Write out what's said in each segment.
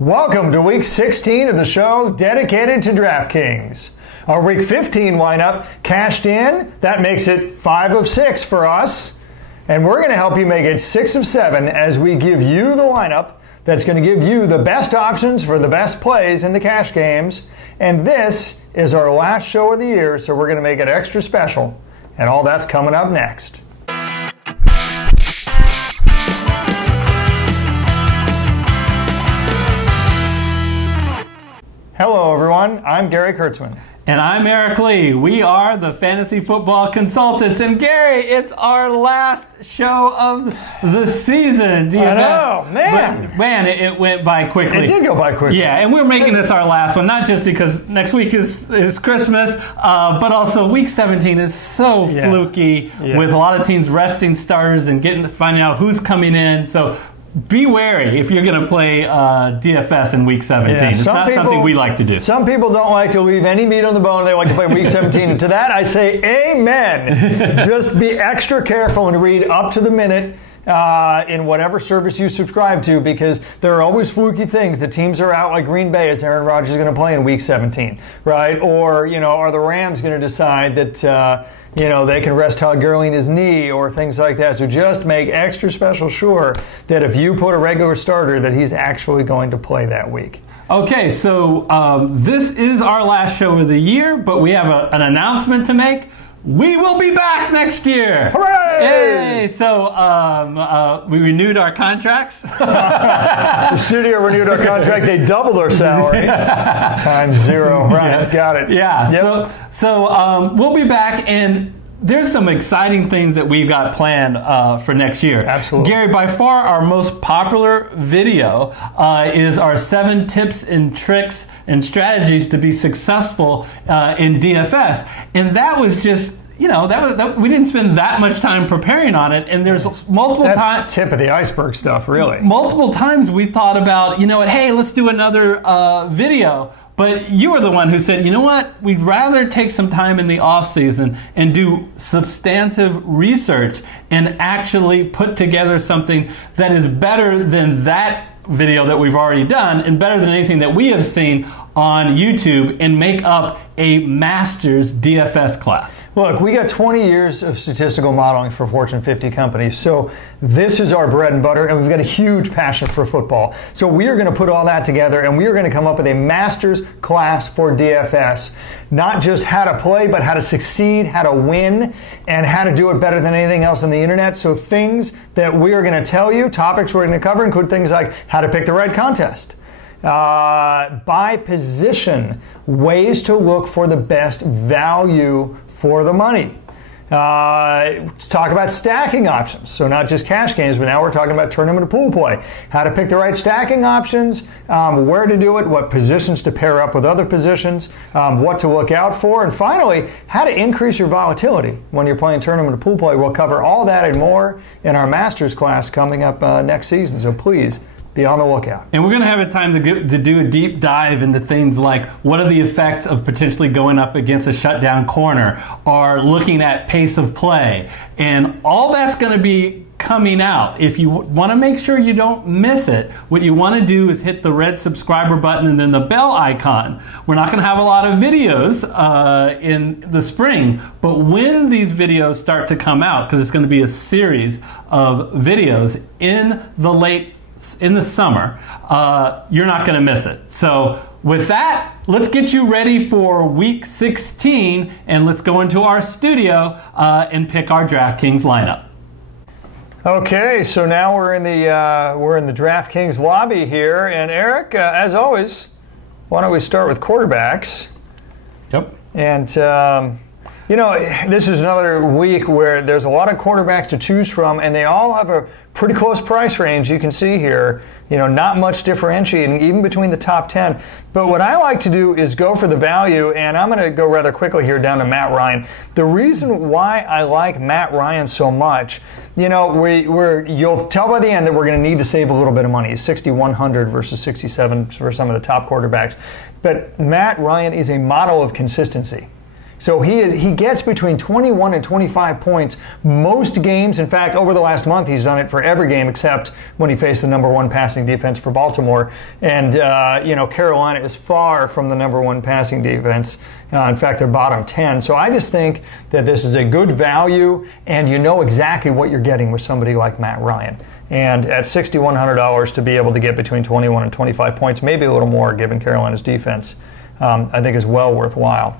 Welcome to week 16 of the show dedicated to DraftKings. Our week 15 lineup cashed in. That makes it 5 of 6 for us. And we're going to help you make it 6 of 7 as we give you the lineup that's going to give you the best options for the best plays in the cash games. And this is our last show of the year, so we're going to make it extra special. And all that's coming up next. Hello, everyone. I'm Gary Kurtzman. And I'm Eric Lee. We are the Fantasy Football Consultants. And Gary, it's our last show of the season. I know, man. Man, it went by quickly. It did go by quickly. Yeah, and we're making this our last one, not just because next week is Christmas, but also week 17 is so fluky with a lot of teams resting starters and finding out who's coming in. So be wary if you're going to play DFS in week 17. It's not something we like to do. Some people don't like to leave any meat on the bone. They like to play week 17. And to that, I say amen. Just be extra careful and read up to the minute in whatever service you subscribe to, because there are always fluky things. The teams are out, like Green Bay, as Aaron Rodgers is going to play in week 17, right? Or, are the Rams going to decide that they can rest Todd Gurley in his knee or things like that. So just make extra special sure that if you put a regular starter, that he's actually going to play that week. Okay, so this is our last show of the year, but we have an announcement to make. We will be back next year. Hooray! Yay! So we renewed our contracts. The studio renewed our contract. They doubled our salary times 0. Right, got it. Yeah. Yep. So we'll be back, and there's some exciting things that we've got planned for next year. Absolutely. Gary, by far our most popular video is our 7 tips and tricks and strategies to be successful in DFS. And that was just, we didn't spend that much time preparing on it. And there's multiple times. That's the tip of the iceberg stuff, really. Multiple times we thought about, hey, let's do another video. But you were the one who said, you know what, we'd rather take some time in the off season and do substantive research and actually put together something that is better than that video that we've already done and better than anything that we have seen on YouTube, and make up a master's DFS class. Look, we got 20 years of statistical modeling for Fortune 50 companies, so this is our bread and butter, and we've got a huge passion for football. So we are going to put all that together, and we are going to come up with a master's class for DFS. Not just how to play, but how to succeed, how to win, and how to do it better than anything else on the internet. So things that we are going to tell you, topics we're going to cover, include things like how to pick the right contest, by position, ways to look for the best value for the money. Let's talk about stacking options. So not just cash games, but now we're talking about tournament pool play. How to pick the right stacking options, where to do it, what positions to pair up with other positions, what to look out for, and finally, how to increase your volatility when you're playing tournament pool play. We'll cover all that and more in our master's class coming up next season. So please, be on the lookout. And we're going to have a time to do a deep dive into things like what are the effects of potentially going up against a shutdown corner, or looking at pace of play. And all that's going to be coming out. If you want to make sure you don't miss it, what you want to do is hit the red subscriber button and then the bell icon. We're not going to have a lot of videos in the spring, but when these videos start to come out, because it's going to be a series of videos in the summer, you're not going to miss it. So with that, let's get you ready for week 16, and let's go into our studio and pick our DraftKings lineup. Okay, so now we're in the DraftKings lobby here, and Eric, as always, why don't we start with quarterbacks? Yep. And this is another week where there's a lot of quarterbacks to choose from, and they all have a pretty close price range. You can see here, not much differentiating even between the top 10. But what I like to do is go for the value, and I'm going to go rather quickly here down to Matt Ryan. The reason why I like Matt Ryan so much, you'll tell by the end that we're going to need to save a little bit of money. It's 6,100 versus 67 for some of the top quarterbacks. But Matt Ryan is a model of consistency. So he gets between 21 and 25 points most games. In fact, over the last month, he's done it for every game except when he faced the #1 passing defense for Baltimore. And, Carolina is far from the #1 passing defense. In fact, they're bottom 10. So I just think that this is a good value, and you know exactly what you're getting with somebody like Matt Ryan. And at $6,100 to be able to get between 21 and 25 points, maybe a little more given Carolina's defense, I think is well worthwhile.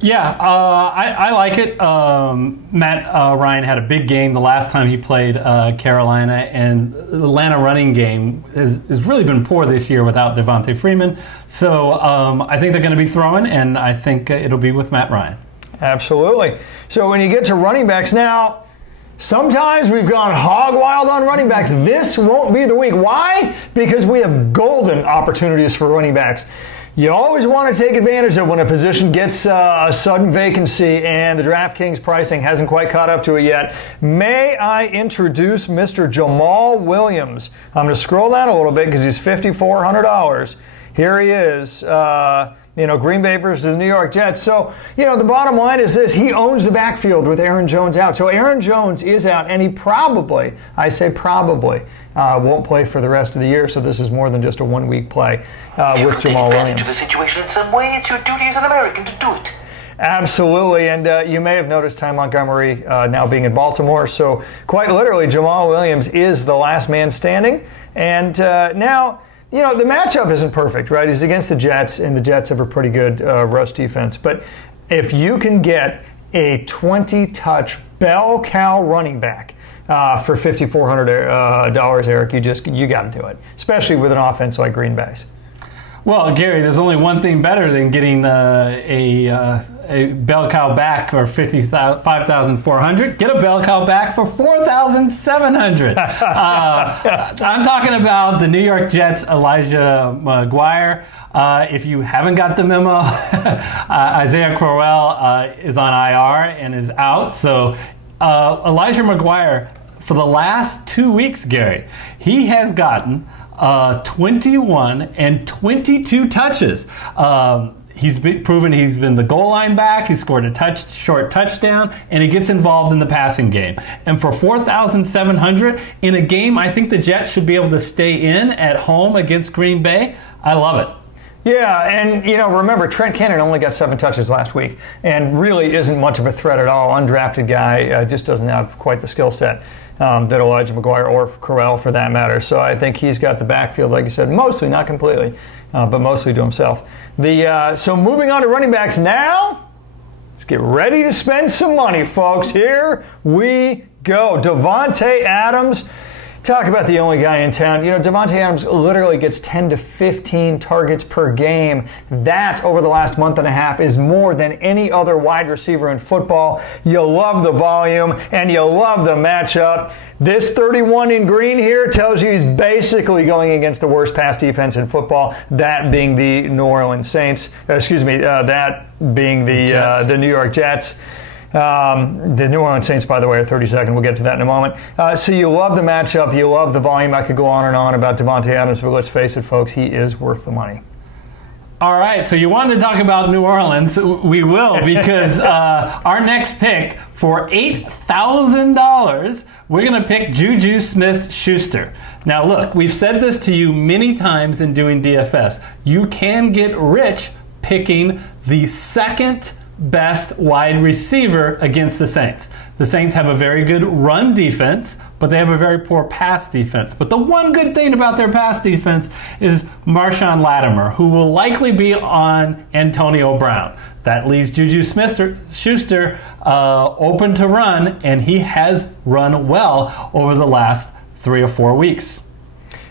Yeah, I like it. Matt Ryan had a big game the last time he played Carolina, and the Atlanta running game has really been poor this year without Devontae Freeman. So I think they're going to be throwing, and I think it'll be with Matt Ryan. Absolutely. So when you get to running backs now, sometimes we've gone hog wild on running backs. This won't be the week. Why? Because we have golden opportunities for running backs. You always want to take advantage of when a position gets a sudden vacancy and the DraftKings pricing hasn't quite caught up to it yet. May I introduce Mr. Jamal Williams? I'm going to scroll down a little bit because he's $5,400. Here he is. Green Bay versus the New York Jets. So, the bottom line is this. He owns the backfield with Aaron Jones out. So Aaron Jones is out, and he probably, I say probably, won't play for the rest of the year. So this is more than just a one-week play with Jamal Williams. To the situation in some way, it's your duty as an American to do it. Absolutely, and you may have noticed Ty Montgomery now being in Baltimore. So quite literally, Jamal Williams is the last man standing. And now, the matchup isn't perfect, right? He's against the Jets, and the Jets have a pretty good rush defense. But if you can get a 20-touch bell cow running back for $5,400, Eric, you got to do it, especially with an offense like Green Bay's. Well, Gary, there's only one thing better than getting a bell cow back for $5,400. Get a bell cow back for $4,700. I'm talking about the New York Jets, Elijah McGuire. If you haven't got the memo, Isaiah Crowell is on IR and is out. So Elijah McGuire, for the last 2 weeks, Gary, he has gotten 21 and 22 touches. He's proven he's been the goal line back. He scored a short touchdown, and he gets involved in the passing game. And for $4,700 in a game, I think the Jets should be able to stay in at home against Green Bay. I love it. Yeah, and remember, Trent Cannon only got 7 touches last week, and really isn't much of a threat at all. Undrafted guy, just doesn't have quite the skill set that Elijah McGuire or Crowell for that matter. So I think he's got the backfield, like you said, mostly, not completely, but mostly to himself. So moving on to running backs now, let's get ready to spend some money, folks. Here we go. Davante Adams. Talk about the only guy in town. Davante Adams literally gets 10 to 15 targets per game. That, over the last month and a half, is more than any other wide receiver in football. You love the volume, and you love the matchup. This 31 in green here tells you he's basically going against the worst pass defense in football, that being the New Orleans Saints. That being the New York Jets. The New Orleans Saints, by the way, are 32nd. We'll get to that in a moment. So you love the matchup. You love the volume. I could go on and on about Davante Adams, but let's face it, folks, he is worth the money. All right, so you wanted to talk about New Orleans. We will, because our next pick for $8,000, we're going to pick Juju Smith-Schuster. Now, look, we've said this to you many times in doing DFS. You can get rich picking the second best wide receiver against the Saints. The Saints have a very good run defense, but they have a very poor pass defense. But the one good thing about their pass defense is Marshawn Lattimore, who will likely be on Antonio Brown. That leaves Juju Smith-Schuster open to run, and he has run well over the last 3 or 4 weeks.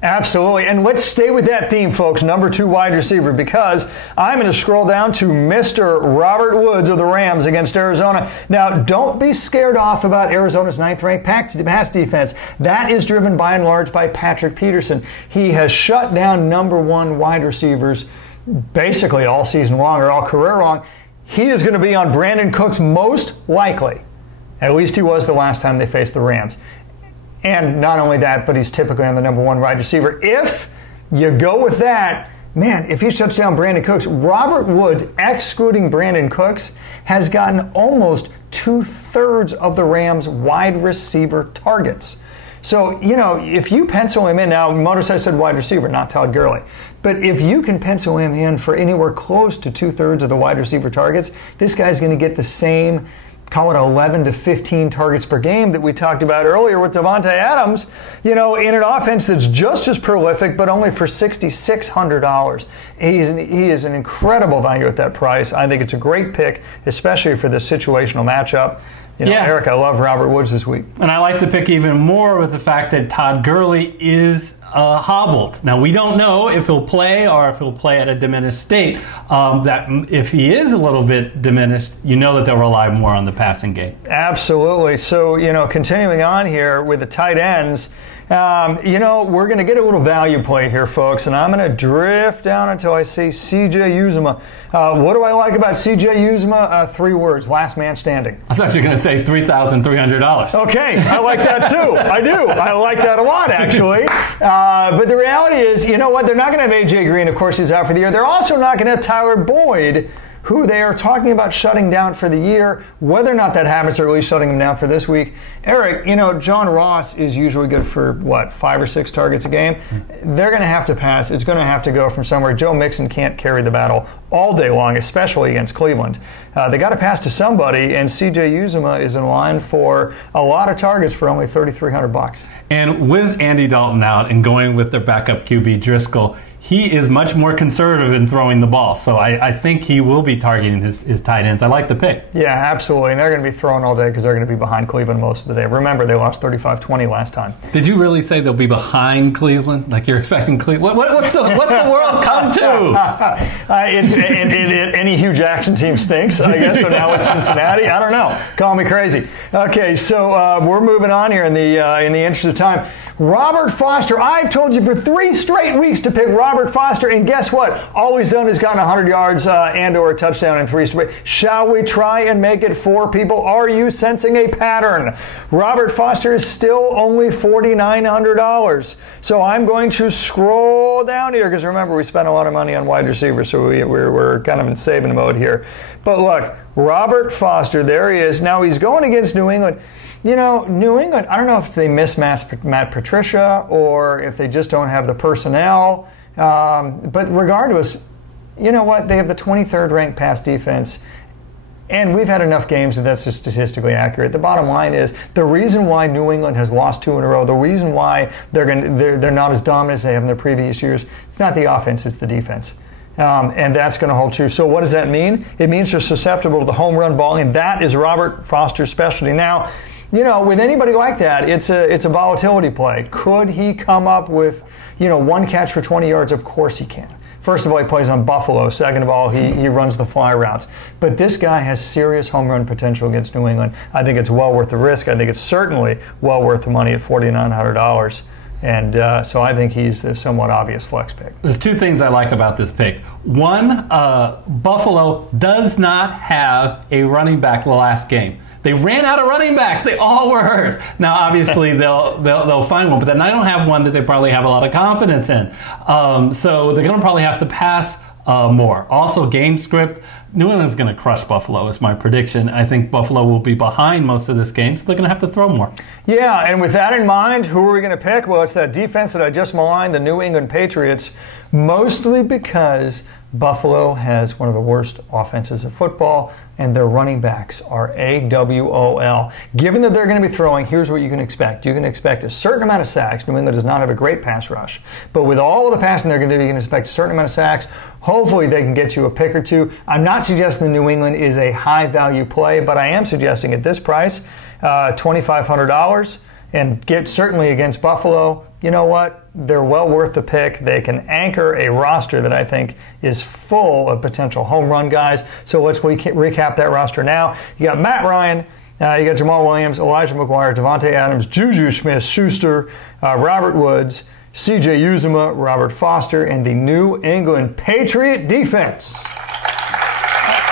Absolutely. And let's stay with that theme, folks. Number 2 wide receiver, because I'm going to scroll down to Mr. Robert Woods of the Rams against Arizona. Now, don't be scared off about Arizona's 9th-ranked pass defense. That is driven by and large by Patrick Peterson. He has shut down number 1 wide receivers basically all season long, or all career long. He is going to be on Brandon Cooks most likely. At least he was the last time they faced the Rams. And not only that, but he's typically on the number 1 wide receiver. If you go with that, man, if he shuts down Brandon Cooks, Robert Woods, excluding Brandon Cooks, has gotten almost 2/3 of the Rams' wide receiver targets. So, if you pencil him in, now notice I said wide receiver, not Todd Gurley, but if you can pencil him in for anywhere close to 2/3 of the wide receiver targets, this guy's going to get the same, call it 11 to 15 targets per game that we talked about earlier with Davante Adams, in an offense that's just as prolific, but only for $6,600. He is an incredible value at that price. I think it's a great pick, especially for this situational matchup. Eric, I love Robert Woods this week. And I like the pick even more with the fact that Todd Gurley is hobbled. Now, we don't know if he'll play or if he'll play at a diminished state. That if he is a little bit diminished, that they'll rely more on the passing game. Absolutely. So, continuing on here with the tight ends, we're going to get a little value play here, folks, and I'm going to drift down until I see C.J. Uzomah. What do I like about C.J. Uzomah? 3 words: last man standing. I thought you were going to say $3,300. Okay, I like that too. I do. I like that a lot, actually. But the reality is, They're not going to have A.J. Green. Of course, he's out for the year. They're also not going to have Tyler Boyd, who they are talking about shutting down for the year. Whether or not that happens, they're really shutting him down for this week. Eric, John Ross is usually good for, 5 or 6 targets a game. They're going to have to pass. It's going to have to go from somewhere. Joe Mixon can't carry the battle all day long, especially against Cleveland. They got to pass to somebody, and C.J. Uzomah is in line for a lot of targets for only $3,300. And with Andy Dalton out and going with their backup QB Driscoll, he is much more conservative in throwing the ball. So I think he will be targeting his tight ends. I like the pick. Yeah, absolutely. And they're going to be throwing all day because they're going to be behind Cleveland most of the day. Remember, they lost 35-20 last time. Did you really say they'll be behind Cleveland? Like you're expecting Cleveland? What's the world come to? Any Hugh Jackson team stinks, I guess. So now it's Cincinnati. I don't know. Call me crazy. Okay, so we're moving on here in the interest of time. Robert Foster. I've told you for 3 straight weeks to pick Robert Foster, and guess what? All he's done is gotten 100 yards and or a touchdown in 3 straight. Shall we try and make it 4 people? Are you sensing a pattern? Robert Foster is still only $4,900. So I'm going to scroll down here because remember, we spent a lot of money on wide receivers, so we're kind of in saving mode here. But look, Robert Foster, there he is. Now he's going against New England. New England, I don't know if they miss Matt Patricia or if they just don't have the personnel. But regardless, you know what? They have the 23rd ranked pass defense. And we've had enough games that that's just statistically accurate. The bottom line is the reason why New England has lost 2 in a row, the reason why they're not as dominant as they have in their previous years, it's not the offense, it's the defense. And that's going to hold true. So what does that mean? It means they're susceptible to the home run ball, and that is Robert Foster's specialty. Now, with anybody like that, it's a volatility play. Could he come up with, 1 catch for 20 yards? Of course he can. First of all, he plays on Buffalo. Second of all, he runs the fly routes. But this guy has serious home run potential against New England. I think it's well worth the risk. I think it's certainly well worth the money at $4,900. And so I think he's the somewhat obvious flex pick. There's 2 things I like about this pick. One, Buffalo does not have a running back the last game. They ran out of running backs. They all were hurt. Now, obviously, they'll find one, but then I don't have one that they probably have a lot of confidence in. So they're going to probably have to pass more. Also, game script. New England's going to crush Buffalo is my prediction. I think Buffalo will be behind most of this game, so they're going to have to throw more. Yeah, and with that in mind, who are we going to pick? Well, it's that defense that I just maligned, the New England Patriots, mostly because Buffalo has one of the worst offenses of football, and their running backs are AWOL. Given that they're going to be throwing, here's what you can expect. You can expect a certain amount of sacks. New England does not have a great pass rush. But with all of the passing they're going to do, you can expect a certain amount of sacks. Hopefully they can get you a pick or 2. I'm not suggesting New England is a high-value play, but I am suggesting at this price, $2,500, and get certainly against Buffalo, you know what? They're well worth the pick. They can anchor a roster that I think is full of potential home run guys. So let's recap that roster now. You got Matt Ryan, you got Jamal Williams, Elijah McGuire, Davante Adams, Juju Smith-Schuster, Robert Woods, C.J. Uzomah, Robert Foster, and the New England Patriot defense.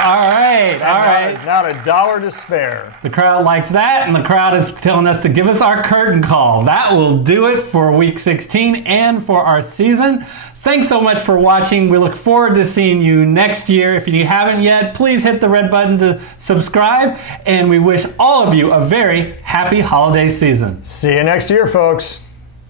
All right. Not a dollar to spare. The crowd likes that, and the crowd is telling us to give us our curtain call. That will do it for Week 16 and for our season. Thanks so much for watching. We look forward to seeing you next year. If you haven't yet, please hit the red button to subscribe. And we wish all of you a very happy holiday season. See you next year, folks.